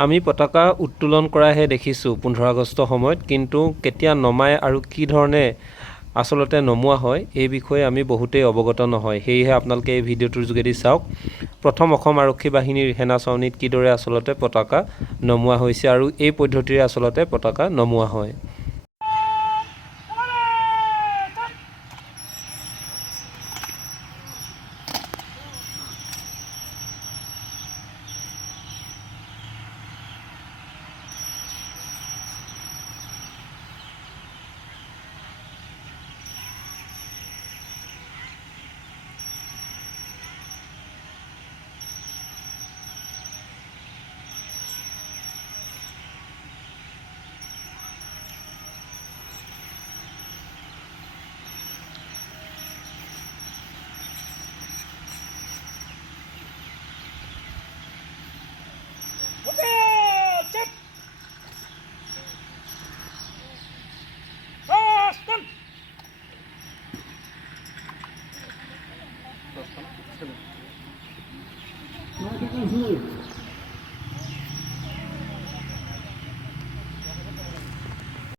আমি পতাকা উত্তোলন কৰাহে দেখিছোঁ 15 আগষ্টৰ সময়ত, কিন্তু কেতিয়া নমায় আৰু কি ধৰণে আচলতে নমোৱা হয় এই বিষয়ে আমি বহুতেই অৱগত নহয়। সেয়েহে আপোনালোকে এই ভিডিঅ'টোৰ যোগেদি চাওক। প্ৰথম অসম আৰক্ষী বাহিনীৰ সেনা ছাউনীত কিদৰে আচলতে পতাকা নমোৱা হৈছে আৰু এই পদ্ধতিৰে আচলতে পতাকা নমোৱা হয়। Não,